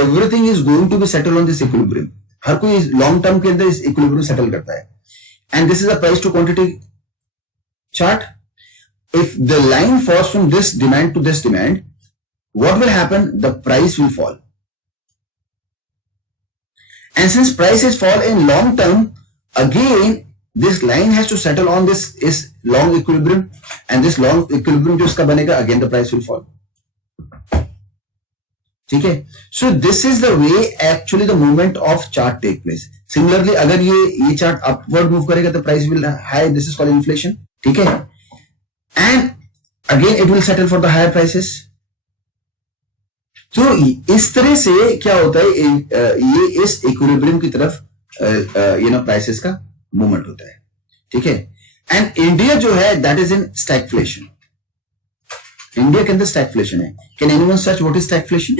everything is going to be settle on this equilibrium. हर कोई long term के अंदर इस इक्विलिब्रियम सेटल करता है. And this is a price to quantity chart. If the line falls from this demand to this demand, what will happen? The price will fall. And since prices fall in long term, again this line has to settle on this is long equilibrium, and this long equilibrium जो इसका बनेगा, again the price will fall. ठीक है. So this is the way actually the movement of chart take place. Similarly, अगर ये chart upward move करेगा तो price will high. This is called inflation. ठीक है. And again it will settle for the higher prices. तो इस तरह से क्या होता है, ये इस इक्विलिब्रियम की तरफ प्राइसेस का मूवमेंट होता है. ठीक है. एंड इंडिया जो है that is in stagflation. India के अंदर स्टैगफ्लेशन है. Can anyone search what is stagflation?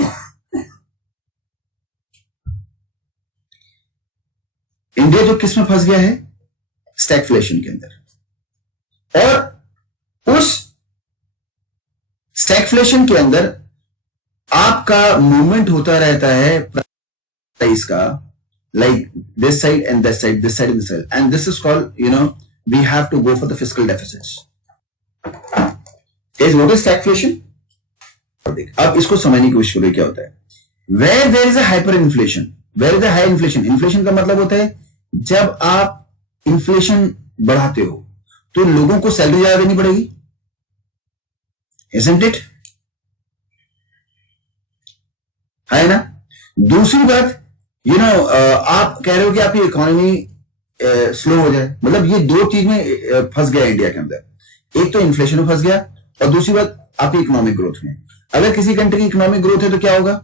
India जो किस में फंस गया है? स्टैगफ्लेशन के अंदर. और उस स्टैगफ्लेशन के अंदर आपका मूवमेंट होता रहता है प्राइस का, like this side and this side, this side and this side, and this is called we have to go for the fiscal deficits. Is what is stagflation? अब इसको समझने की कोशिश करो क्या होता है. Where there is a hyper inflation, where is a high inflation. Inflation का मतलब होता है जब आप इन्फ्लेशन बढ़ाते हो तो लोगों को सैलरी ज्यादा देनी पड़ेगी. Isn't it? है ना. दूसरी बात, आप कह रहे हो कि आपकी इकोनॉमी स्लो हो जाए, मतलब ये दो चीज में फंस गया इंडिया के अंदर. एक तो इन्फ्लेशन में फंस गया और दूसरी बात आपकी इकोनॉमिक ग्रोथ में. अगर किसी कंट्री की इकोनॉमिक ग्रोथ है तो क्या होगा?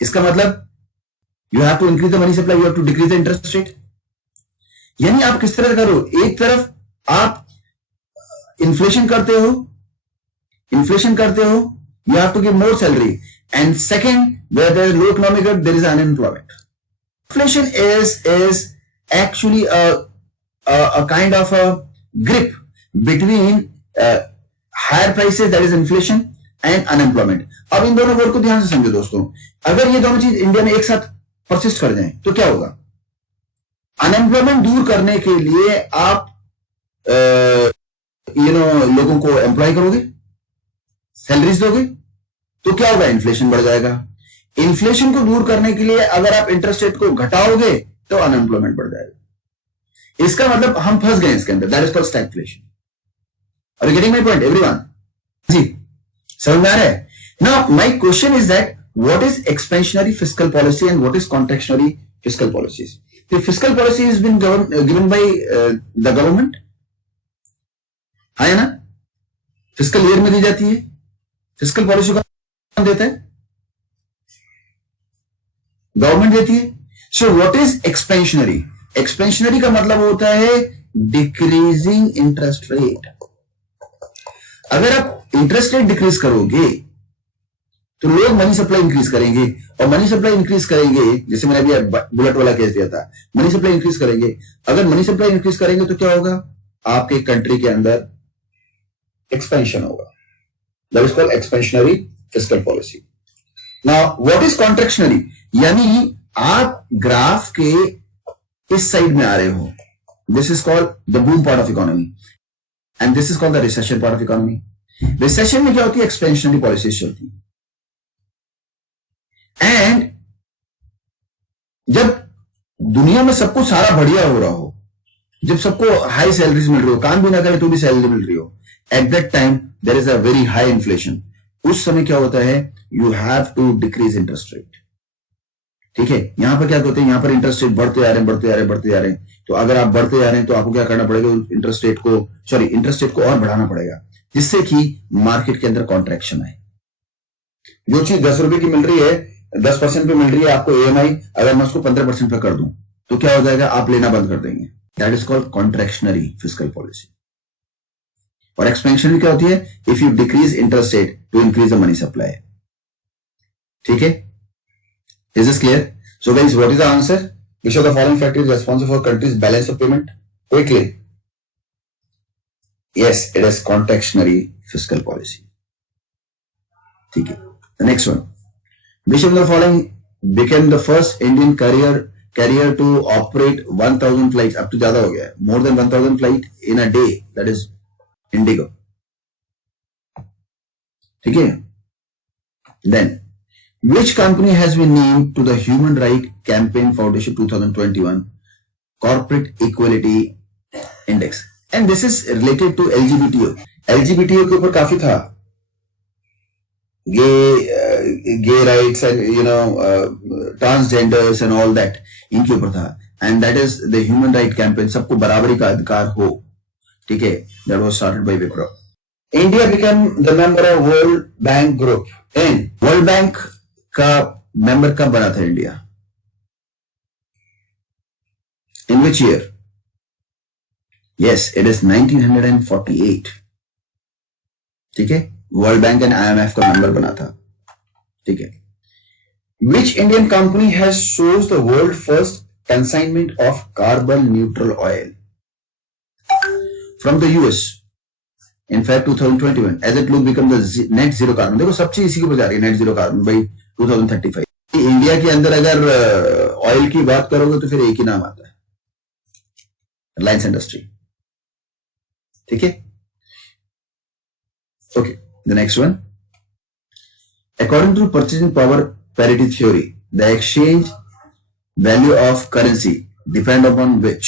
इसका मतलब you have to increase the money supply, you have to decrease the interest rate. यानी आप किस तरह करो, एक तरफ आप इन्फ्लेशन करते हो, you have to give more salary, and second, where there is low economic growth, there is unemployment. Inflation is actually a kind of a grip between higher prices, that is inflation, and unemployment. अब इन दोनों वर्ड को ध्यान से समझो दोस्तों. अगर ये दोनों चीज इंडिया में एक साथ परसिस्ट कर जाएं तो क्या होगा? अनएम्प्लॉयमेंट दूर करने के लिए आप लोगों को एम्प्लॉय करोगे, सैलरीज दोगे, तो क्या होगा? इन्फ्लेशन बढ़ जाएगा. इन्फ्लेशन को दूर करने के लिए अगर आप इंटरेस्ट रेट को घटाओगे तो अनएम्प्लॉयमेंट बढ़ जाएगा. इसका मतलब हम फंस गए इसके अंदर. That is called stagflation. Are you getting my point everyone? जी, समझ में आ रहा है? Now my question is that what is expansionary fiscal policy and what is contractionary fiscal policies? The fiscal policy is been given by the government, है ना. Fiscal year में दी जाती है. फिस्कल पॉलिसी कौन देता है? गवर्नमेंट देती है. So what is expansionary? Expansionary का मतलब होता है डिक्रीजिंग इंटरेस्ट रेट. अगर आप इंटरेस्ट रेट डिक्रीज करोगे तो लोग मनी सप्लाई इंक्रीज करेंगे, और मनी सप्लाई इंक्रीज करेंगे, जैसे मैंने अभी बुलेट वाला केस दिया था, मनी सप्लाई इंक्रीज करेंगे. अगर मनी सप्लाई इंक्रीज करेंगे तो क्या होगा? आपके कंट्री के अंदर एक्सपेंशन होगा. That is called expansionary fiscal policy. Now what is contractionary, यानी आप ग्राफ के इस साइड में आ रहे हो, this is called the boom part of economy and this is called the recession part of economy. Recession में क्या होती है, एक्सपेंशनरी पॉलिसीज चलती है. एंड जब दुनिया में सबको सारा बढ़िया हो रहा हो, जब सबको हाई सैलरीज मिल रही हो, काम भी ना करे तो भी सैलरी मिल रही हो, at that time there is a very high inflation. उस समय क्या होता है, you have to decrease interest rate. ठीक है, यहां पर क्या होता है, यहां पर इंटरेस्ट रेट बढ़ते आ रहे हैं, बढ़ते आ रहे हैं, बढ़ते आ रहे हैं. तो अगर आप बढ़ते जा रहे हैं तो आपको क्या करना पड़ेगा, इंटरेस्ट रेट को और बढ़ाना पड़ेगा, जिससे कि मार्केट के अंदर कॉन्ट्रैक्शन आए. जो चीज 10 रुपए की मिल रही है, 10% पे मिल रही है आपको EMI, अगर मैं उसको 15% पे कर दूं तो क्या हो जाएगा, आप लेना बंद कर देंगे. That is called contractionary fiscal policy. और एक्सपेंशनरी क्या होती है, if you decrease interest rate to increase the money supply. ठीक है, is this clear? So guys, what is the answer? Which of the following factor is responsible for country's balance of payment? Quickly. Yes, it is contractionary fiscal policy. ठीक है. The next one. Which of the following became the first Indian carrier to operate 1000 flights? अब तो ज्यादा हो गया है. More than 1000 flight in a day. That is Indigo. ठीक है. Then which company has been named to the Human Rights Campaign Foundation 2021 Corporate Equality Index? And this is related to LGBTO. LGBTO के ऊपर काफी था, gay rights and transgenders and all that, इनके ऊपर था. And that is the Human Rights Campaign, सबको बराबरी का अधिकार हो. ठीक है, that was started by Wipro. India became the member of World Bank Group. And World Bank का मेंबर कब बना था इंडिया? इन which year? Yes, it is 1948. ठीक है, वर्ल्ड बैंक एंड IMF का मेंबर बना था. ठीक है. Which Indian company has source the world first consignment of carbon neutral oil from the US in fact 2021 as it will become the net zero carbon. देखो सब चीज इसी के ऊपर जा रही है, नेट जीरो कार्बन बाई 2035. इंडिया के अंदर अगर ऑयल की बात करोगे तो फिर एक ही नाम आता है, रिलायंस इंडस्ट्री. ठीक है, okay. The next one. According to purchasing power parity theory, the exchange value of currency depend upon which?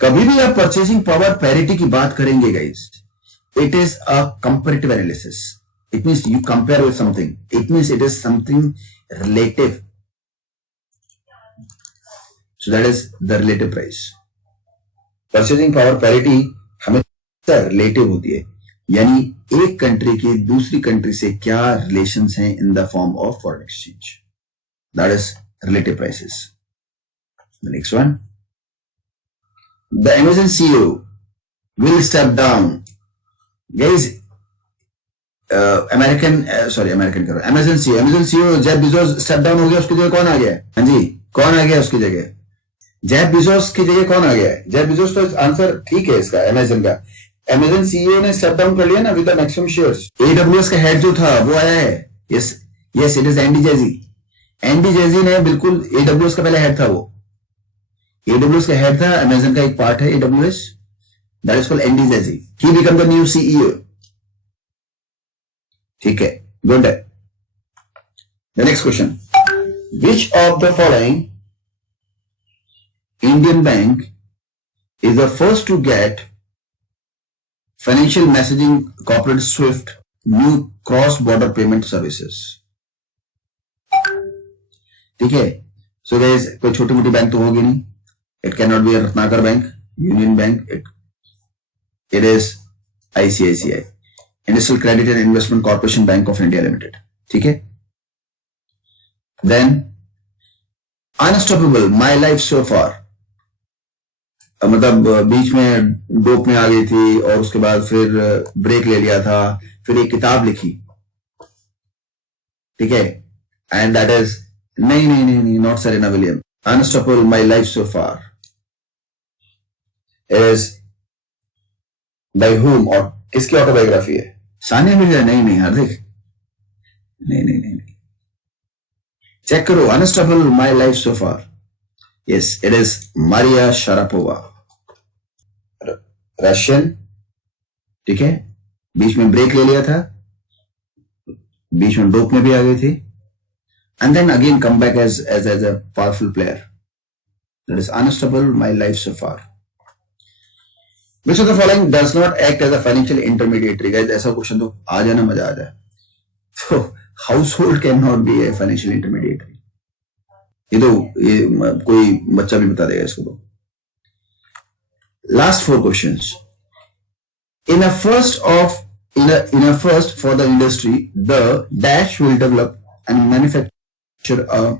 कभी भी आप परचेसिंग पावर पैरिटी की बात करेंगे guys, it is a comparative analysis. It means you compare with something. It means it is something relative. So that is the relative price. Purchasing power parity हमेशा relative होती है, यानी एक कंट्री की दूसरी कंट्री से क्या रिलेशंस हैं in the form of foreign exchange. That is relative prices. The next one. The Amazon CEO will step down. Guys, American CEO Jeff Bezos step down हो गया, उसकी जगह कौन आ गया? हाँ जी, कौन आ गया उसकी जगह? जेफ बेजोस की जगह कौन आ गया? जेफ बेजोस तो आंसर ठीक है इसका, अमेजन का. अमेजन सीईओ ने स्टेप डाउन कर लिया ना with the maximum shares. AWS का हेड जो था वो आया है. Yes, it is Andy Jassy. Andy Jassy ने बिल्कुल AWS का पहले हेड था, वो AWS का हेड था, अमेजन का एक पार्ट है AWS. That is called Andy Jassy. He become the new CEO. ठीक है, गुड है. The next question. Which of the following Indian bank is the first to get financial messaging corporate SWIFT new cross border payment services? ठीक है. So guys, कोई छोटी मोटी बैंक तो होगी नहीं. It can not be Ratnakar bank, union bank. It is ICICI, industrial credit and investment corporation bank of India limited. ठीक है. Then unstoppable my life so far, मतलब बीच में डोप में आ गई थी और उसके बाद फिर ब्रेक ले लिया था, फिर एक किताब लिखी. ठीक है, एंड दैट इज नहीं, not Serena William. Unstoppable my life so far is by whom और किसकी ऑटोबायोग्राफी है? सानिया मिर्जा? नहीं हार्दिक, नहीं, चेक करो, अनस्टेबल माई life so far, yes it is Maria Sharapova, Russian, ठीक है, बीच में ब्रेक ले लिया था, बीच में डोप में भी आ गई थी, and then again come back as a powerful player. That is unstable my life so far. Which of the following does not act as a financial intermediary? Guys, ऐसा क्वेश्चन तो आ जाना मजा आ जाए. So household cannot be a financial intermediary. ये कोई बच्चा भी बता देगा इसको तो. Last 4 questions. In a first for the industry, the dash will develop and manufacture a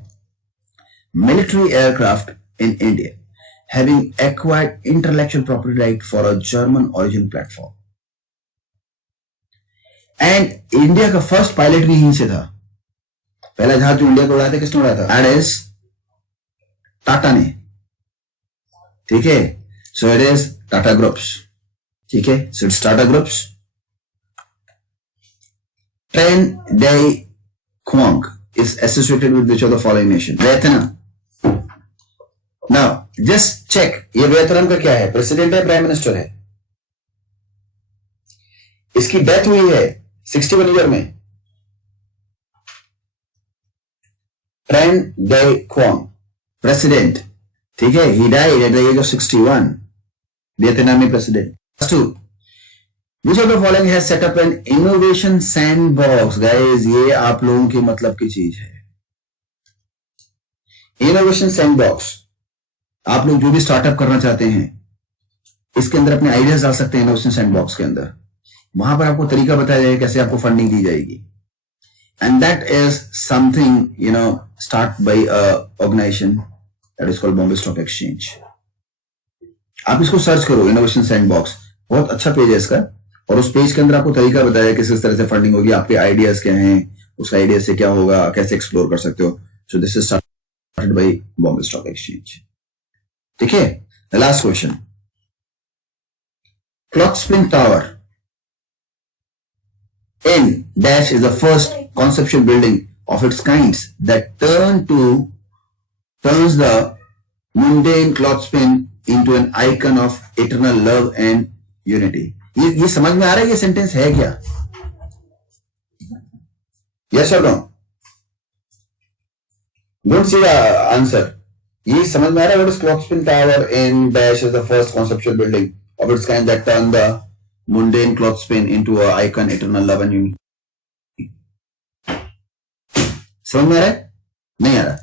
military aircraft in India, having acquired intellectual property right for a German origin platform. And India का first pilot भी यहीं से था. पहला जहाज जो इंडिया को उड़ाया था किसने उड़ाया था? That is टाटा ने. ठीक है, so it is Tata Groups. ठीक है, so it's Tata Groups. Tran Dai Quang is associated with which of the following nation? Vietnam. Now just check, ये वियतनाम का क्या है? प्रेसिडेंट है, प्राइम मिनिस्टर है? इसकी डेथ हुई है 61 ईयर में. ट्रैन डाई क्वांग, प्रेसिडेंट, ठीक है, he died at the age of 61. Vietnamese president. 2. Which of the following has set up an innovation sandbox? Guys, ये आप लोगों के मतलब की चीज है. Innovation sandbox, आप लोग जो भी स्टार्टअप करना चाहते हैं इसके अंदर अपने आइडियाज डाल सकते हैं. इनोवेशन सैंडबॉक्स के अंदर वहां पर आपको तरीका बताया जाएगा कैसे आपको फंडिंग दी जाएगी. And that is something start by organization that is called Bombay stock Exchange. आप इसको सर्च करो, इनोवेशन सैंडबॉक्स, बहुत अच्छा पेज है इसका. और उस पेज के अंदर आपको तरीका बताया किस तरह से फंडिंग होगी, आपके आइडियाज क्या हैं, उस आइडिया से क्या होगा, कैसे एक्सप्लोर कर सकते हो. सो this is started by Bombay stock exchange. ठीक है, the last question. Clock spring tower in dash is the first conceptual building of its kinds that turns the mundane clothespin into an icon of eternal love and unity. ये समझ में आ रहा है ये सेंटेंस है क्या? Yes or no? Don't see the answer. ये समझ में आ रहा है? What is clothespin tower in dash is the first conceptual building of its kind that turned the mundane clothespin into a icon eternal love and unity. समझ में आ रहा है? नहीं आ रहा.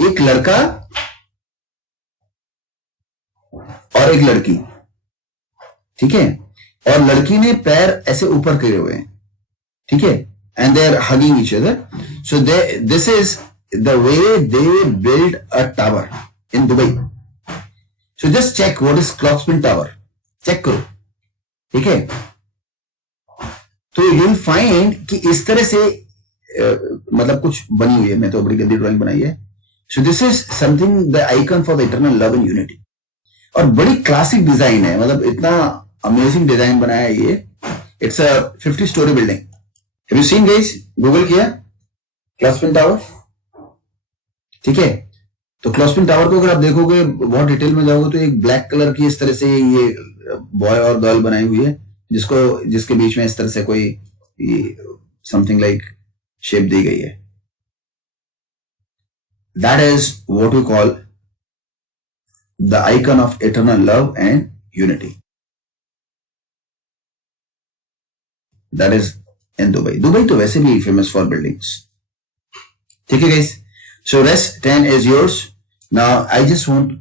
एक लड़का और एक लड़की, ठीक है, और लड़की ने पैर ऐसे ऊपर करे हुए हैं, ठीक है, and they are hugging each other. So this is the way they build a tower in Dubai. So just check what is clothespin tower. Check करो, ठीक है. तो you will find कि इस तरह से मतलब कुछ बनी हुई है. मैं तो बड़ी गंदी ड्राइंग बनाई है. So this is something the icon for the eternal love and unity. और बड़ी क्लासिक डिजाइन है, मतलब इतना अमेजिंग डिजाइन बनाया है ये. It's a 50-story building. Have you seen guys? Google किया clothespin tower, ठीक है. तो क्लॉथस्पिन टावर को अगर आप देखोगे बहुत डिटेल में जाओगे तो एक ब्लैक कलर की इस तरह से ये बॉय और गर्ल बनाई हुई है, जिसके बीच में इस तरह से कोई समथिंग लाइक शेप दी गई है. That is what we call the icon of eternal love and unity. That is in Dubai. Dubai तो वैसे भी फेमस फॉर बिल्डिंग्स. ठीक है guys. So rest 10 is yours. Now I just want